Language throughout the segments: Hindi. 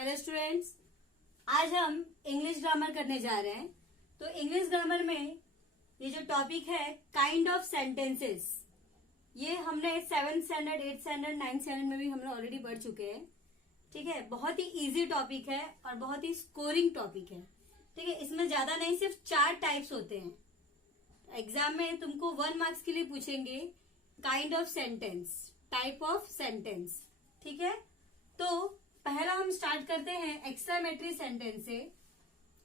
हेलो स्टूडेंट्स, आज हम इंग्लिश ग्रामर करने जा रहे हैं। तो इंग्लिश ग्रामर में ये जो टॉपिक है काइंड ऑफ सेंटेंसेस, ये हमने 7th standard, 8th standard, 9th standard में भी हम लोग ऑलरेडी पढ़ चुके हैं। ठीक है, बहुत ही इजी टॉपिक है और बहुत ही स्कोरिंग टॉपिक है। ठीक है, इसमें ज्यादा नहीं, सिर्फ 4 टाइप्स होते हैं। एग्जाम में तुमको 1 मार्क्स के लिए पूछेंगे kind of sentence, type of sentence. ठीक है, तो पहला हम स्टार्ट करते हैं एक्सक्लेमेटरी सेंटेंस से,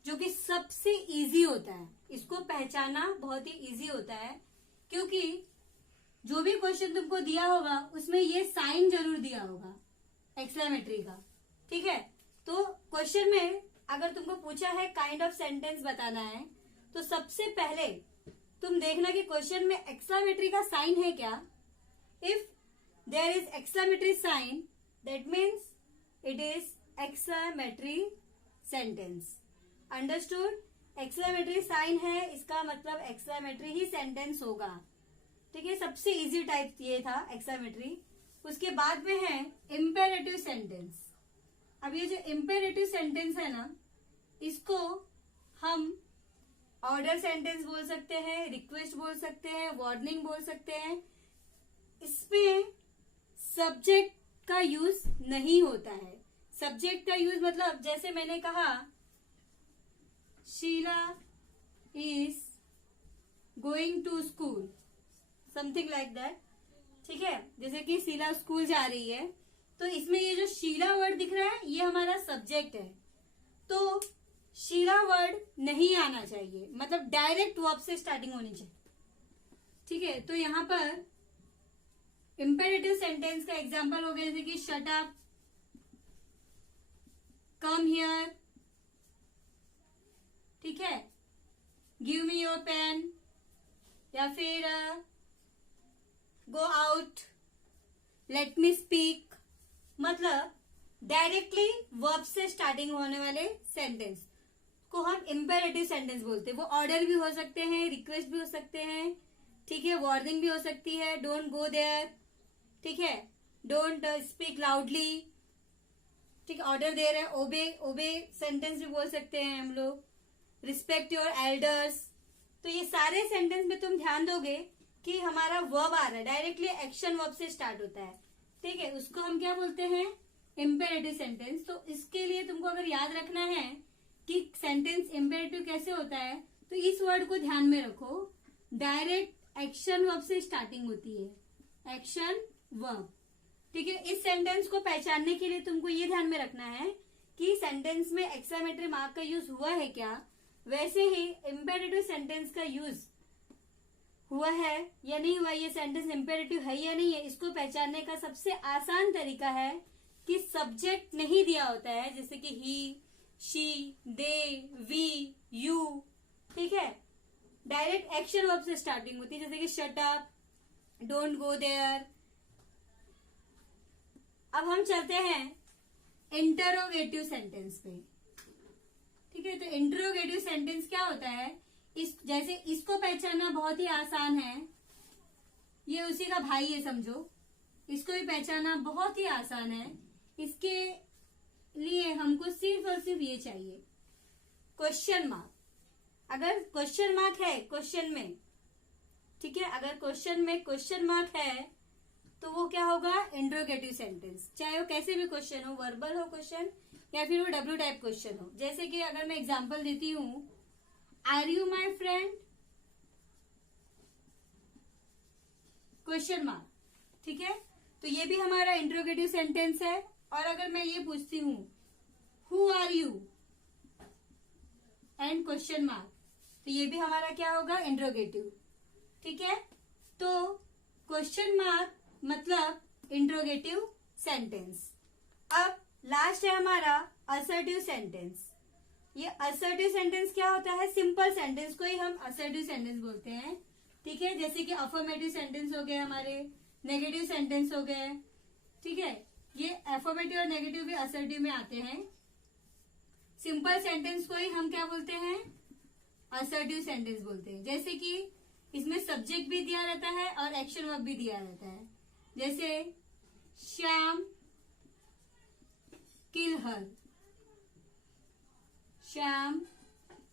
जो कि सबसे इजी होता है। इसको पहचानना बहुत ही इजी होता है, क्योंकि जो भी क्वेश्चन तुमको दिया होगा उसमें ये साइन जरूर दिया होगा एक्सक्लेमेटरी का। ठीक है, तो क्वेश्चन में अगर तुमको पूछा है काइंड ऑफ सेंटेंस बताना है, तो सबसे पहले तुम देखना कि क्वेश्चन में एक्सक्लेमेटरी का साइन है क्या। If there is exclamatory sign, that means it is exclamatory sentence. Understood? exclamatory sign है, इसका मतलब exclamatory ही sentence होगा। ठीक है, सबसे इजी टाइप ये था exclamatory। उसके बाद में है imperative sentence। अब ये जो imperative sentence है ना, इसको हम ऑर्डर सेंटेंस बोल सकते हैं, रिक्वेस्ट बोल सकते हैं, वार्निंग बोल सकते हैं। इसमें सब्जेक्ट का यूज नहीं होता है। सब्जेक्ट का यूज मतलब जैसे मैंने कहा Sheela is going to school, something like that. ठीक है, जैसे कि शीला स्कूल जा रही है, तो इसमें ये जो शीला वर्ड दिख रहा है ये हमारा सब्जेक्ट है। तो शीला वर्ड नहीं आना चाहिए, मतलब डायरेक्ट वर्ब से स्टार्टिंग होनी चाहिए। ठीक है, तो यहां पर इंपेरेटिव सेंटेंस का एग्जांपल हो गया, जैसे कि शट अप, कम हियर। ठीक है, गिव मी योर पेन, या फिर go out, let me speak. मतलब डायरेक्टली वर्ब से स्टार्टिंग होने वाले सेंटेंस को हम इंपेरेटिव सेंटेंस बोलते हैं। वो ऑर्डर भी हो सकते हैं, रिक्वेस्ट भी हो सकते हैं। ठीक है, वार्निंग भी हो सकती है, डोंट गो देयर। ठीक है, डोंट स्पीक लाउडली। ठीक है, ऑर्डर दे रहे हैं, ओबे, ओबे सेंटेंस भी बोल सकते हैं हम लोग। Respect your elders. तो ये सारे सेंटेंस में तुम ध्यान दोगे कि हमारा वर्ब आ रहा है, डायरेक्टली एक्शन वर्ब से स्टार्ट होता है। ठीक है, उसको हम क्या बोलते हैं, इंपेरेटिव सेंटेंस। तो इसके लिए तुमको अगर याद रखना है कि सेंटेंस इंपेरेटिव कैसे होता है, तो इस वर्ड को ध्यान में रखो, डायरेक्ट एक्शन वर्ब से स्टार्टिंग होती है, एक्शन वर्ब। ठीक है, इस सेंटेंस को पहचानने के लिए तुमको ये ध्यान में रखना है कि सेंटेंस में एक्सक्लेमेटरी मार्क का यूज हुआ है क्या। वैसे ही इंपेरेटिव सेंटेंस का यूज हुआ है या नहीं हुआ, ये सेंटेंस इंपेरेटिव है या नहीं है, इसको पहचानने का सबसे आसान तरीका है कि सब्जेक्ट नहीं दिया होता है, जैसे कि he, she, they, we, you. ठीक है, डायरेक्ट एक्शन वर्ब से स्टार्टिंग होती है, जैसे कि shut up, don't go there. अब हम चलते हैं इंटरोगेटिव सेंटेंस पे। ठीक है, तो इंटरोगेटिव सेंटेंस क्या होता है, जैसे इसको पहचानना बहुत ही आसान है। ये उसी का भाई है समझो, इसको भी पहचानना बहुत ही आसान है। इसके लिए हमको सिर्फ और सिर्फ ये चाहिए, क्वेश्चन मार्क। अगर क्वेश्चन मार्क है क्वेश्चन में, ठीक है, अगर क्वेश्चन में क्वेश्चन मार्क है तो वो क्या होगा, इंटरोगेटिव सेंटेंस। चाहे वो कैसे भी क्वेश्चन हो, वर्बल हो क्वेश्चन या फिर वो डब्ल्यू टाइप क्वेश्चन हो। जैसे कि अगर मैं एग्जांपल देती हूं, are you my friend, question mark. ठीक है, तो ये भी हमारा इंटरोगेटिव सेंटेंस है। और अगर मैं ये पूछती हूं who are you and question mark, तो ये भी हमारा क्या होगा, इंटरोगेटिव। ठीक है, तो क्वेश्चन मार्क मतलब इंटरोगेटिव सेंटेंस। अब लास्ट है हमारा असर्टिव सेंटेंस। ये असर्टिव सेंटेंस क्या होता है, सिंपल सेंटेंस को ही हम असर्टिव सेंटेंस बोलते हैं। ठीक है, जैसे कि अफर्मेटिव सेंटेंस हो गए हमारे, नेगेटिव सेंटेंस हो गए। ठीक है, ये अफर्मेटिव और नेगेटिव भी असर्टिव में आते हैं। सिंपल सेंटेंस को ही हम क्या बोलते हैं, असर्टिव सेंटेंस बोलते हैं। जैसे कि इसमें सब्जेक्ट भी दिया रहता है और एक्शन वर्ब भी दिया रहता है। जैसे श्याम किल हर, श्याम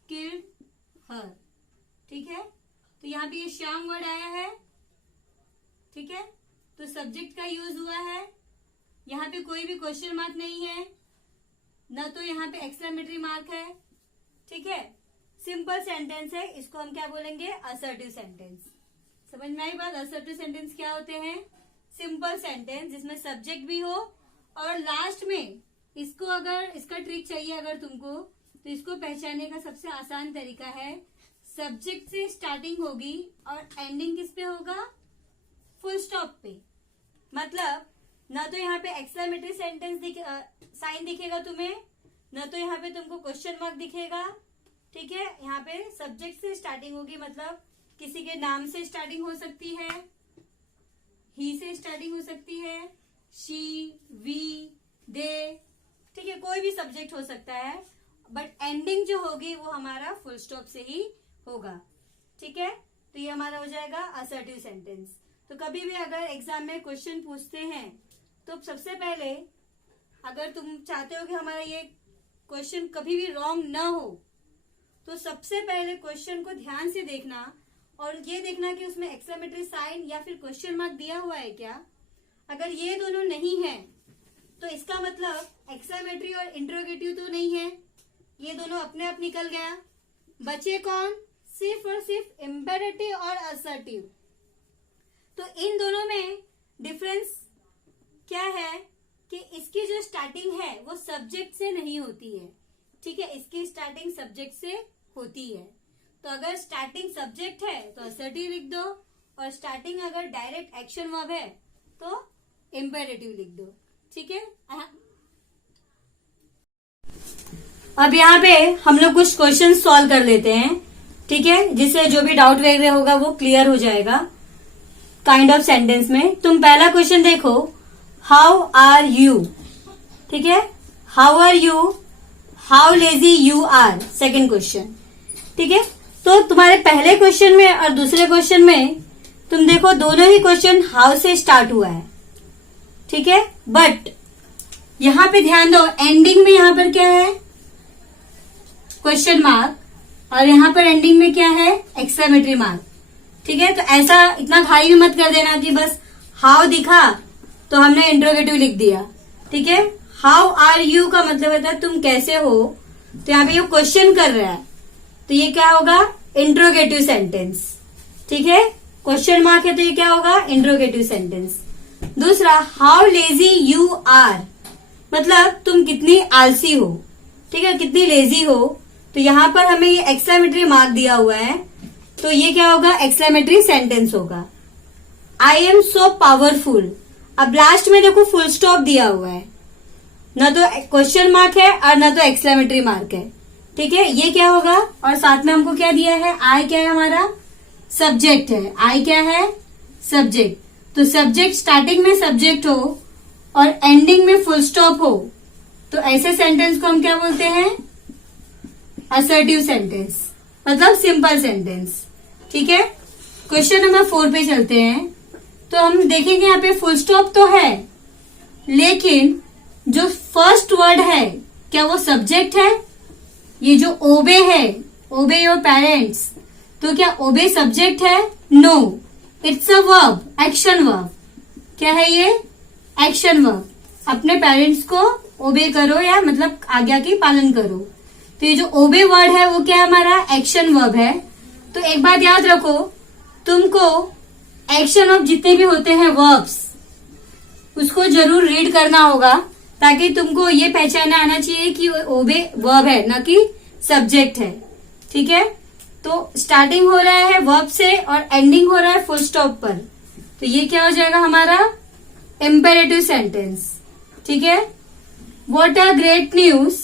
किल्ड हर। ठीक है, तो यहाँ पे ये श्याम वर्ड आया है। ठीक है, तो सब्जेक्ट का यूज हुआ है। यहाँ पे कोई भी क्वेश्चन मार्क नहीं है, न तो यहाँ पे एक्सक्लेमेटरी मार्क है। ठीक है, सिंपल सेंटेंस है, इसको हम क्या बोलेंगे, असर्टिव सेंटेंस। समझ में आई बात? असर्टिव सेंटेंस क्या होते हैं? सिंपल सेंटेंस जिसमें सब्जेक्ट भी हो और लास्ट में इसको, अगर इसका ट्रिक चाहिए अगर तुमको, तो इसको पहचानने का सबसे आसान तरीका है, सब्जेक्ट से स्टार्टिंग होगी और एंडिंग किस पे होगा, फुल स्टॉप पे। मतलब ना तो यहाँ पे एक्सक्लेमेटरी सेंटेंस साइन दिखेगा तुम्हें, ना तो यहाँ पे तुमको क्वेश्चन मार्क दिखेगा। ठीक है, यहाँ पे सब्जेक्ट से स्टार्टिंग होगी, मतलब किसी के नाम से स्टार्टिंग हो सकती है, ही से स्टार्टिंग हो सकती है, शी, वी, दे। ठीक है, कोई भी सब्जेक्ट हो सकता है, बट एंडिंग जो होगी वो हमारा फुल स्टॉप से ही होगा। ठीक है, तो ये हमारा हो जाएगा असर्टिव सेंटेंस। तो कभी भी अगर एग्जाम में क्वेश्चन पूछते हैं तो सबसे पहले, अगर तुम चाहते हो कि हमारा ये क्वेश्चन कभी भी रॉन्ग ना हो, तो सबसे पहले क्वेश्चन को ध्यान से देखना और ये देखना कि उसमें एक्सक्लेमेटरी साइन या फिर क्वेश्चन मार्क दिया हुआ है क्या। अगर ये दोनों नहीं है तो इसका मतलब एक्सक्लेमेटरी और इंटरोगेटिव तो नहीं है, ये दोनों अपने आप निकल गया। बचे कौन, सिर्फ और सिर्फ इम्पेरेटिव और असर्टिव। तो इन दोनों में डिफरेंस क्या है कि इसकी जो स्टार्टिंग है वो सब्जेक्ट से नहीं होती है। ठीक है, इसकी स्टार्टिंग सब्जेक्ट से होती है। तो अगर स्टार्टिंग सब्जेक्ट है तो असर्टिव लिख दो, और स्टार्टिंग अगर डायरेक्ट एक्शन वर्ब है तो इम्पेरेटिव लिख दो। ठीक है, अब यहाँ पे हम लोग कुछ क्वेश्चन सॉल्व कर लेते हैं। ठीक है, जिससे जो भी डाउट वगैरह होगा वो क्लियर हो जाएगा काइंड ऑफ सेंटेंस में। तुम पहला क्वेश्चन देखो, हाउ आर यू। ठीक है, how are you, how lazy you are, second question. ठीक है, तो तुम्हारे पहले क्वेश्चन में और दूसरे क्वेश्चन में तुम देखो दोनों ही क्वेश्चन हाउ से स्टार्ट हुआ है। ठीक है, बट यहां पे ध्यान दो, एंडिंग में यहां पर क्या है, क्वेश्चन मार्क, और यहां पर एंडिंग में क्या है, एक्सक्लेमेटरी मार्क। ठीक है, तो ऐसा इतना हाई भी मत कर देना कि बस हाउ दिखा तो हमने इंट्रोगेटिव लिख दिया। ठीक है, हाउ आर यू का मतलब होता है तुम कैसे हो, तो यहाँ पे ये क्वेश्चन कर रहा है तो ये क्या होगा, इंट्रोगेटिव सेंटेंस। ठीक है, क्वेश्चन मार्क है तो ये क्या होगा, इंट्रोगेटिव सेंटेंस। दूसरा, हाउ लेजी यू आर, मतलब तुम कितनी आलसी हो। ठीक है, कितनी लेजी हो, तो यहाँ पर हमें ये एक्सक्लेमेटरी मार्क दिया हुआ है तो ये क्या होगा, एक्सक्लेमेटरी सेंटेंस होगा। आई एम सो पावरफुल, अब लास्ट में देखो फुल स्टॉप दिया हुआ है, न तो क्वेश्चन मार्क है और न तो एक्सक्लेमेटरी मार्क है। ठीक है, ये क्या होगा, और साथ में हमको क्या दिया है, आई क्या है हमारा, सब्जेक्ट है। आई क्या है, सब्जेक्ट। तो सब्जेक्ट स्टार्टिंग में सब्जेक्ट हो और एंडिंग में फुल स्टॉप हो तो ऐसे सेंटेंस को हम क्या बोलते हैं, असर्टिव सेंटेंस, मतलब सिंपल सेंटेंस। ठीक है, क्वेश्चन नंबर 4 पे चलते हैं। तो हम देखेंगे यहाँ पे फुल स्टॉप तो है, लेकिन जो फर्स्ट वर्ड है क्या वो सब्जेक्ट है, ये जो ओबे है, ओबे योर पेरेंट्स, तो क्या ओबे सब्जेक्ट है, no, it's a verb, action verb. क्या है ये, एक्शन वर्ब, अपने पेरेंट्स को ओबे करो या मतलब आज्ञा की पालन करो। तो ये जो ओबे वर्ड है वो क्या है हमारा, एक्शन वर्ब है। तो एक बात याद रखो, तुमको एक्शन वर्ब जितने भी होते हैं वर्ब्स, उसको जरूर रीड करना होगा ताकि तुमको ये पहचानना आना चाहिए कि ओबे वर्ब है न कि सब्जेक्ट है। ठीक है, तो स्टार्टिंग हो रहा है वर्ब से और एंडिंग हो रहा है फुल स्टॉप पर, तो ये क्या हो जाएगा हमारा, इम्पेरेटिव सेंटेंस। ठीक है, व्हाट अ ग्रेट न्यूज,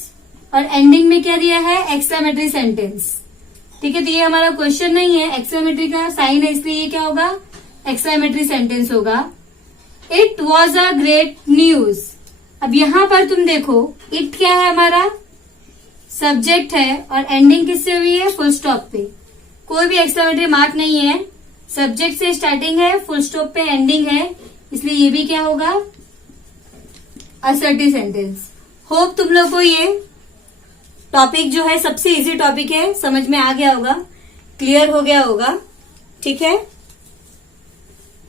और एंडिंग में क्या दिया है, एक्सक्लेमेटरी सेंटेंस। ठीक है, तो ये हमारा क्वेश्चन नहीं है, एक्सक्लेमेटरी का साइन है, इसलिए ये क्या होगा, एक्सक्लेमेटरी सेंटेंस होगा। It was a great news, अब यहां पर तुम देखो इट क्या है हमारा, सब्जेक्ट है और एंडिंग किससे हुई है, फुल स्टॉप पे, कोई भी एक्सक्लेमेटरी मार्क नहीं है, सब्जेक्ट से स्टार्टिंग है, फुल स्टॉप पे एंडिंग है, इसलिए ये भी क्या होगा, असर्टिव सेंटेंस। होप तुम लोग को ये टॉपिक जो है सबसे इजी टॉपिक है, समझ में आ गया होगा, क्लियर हो गया होगा, ठीक है।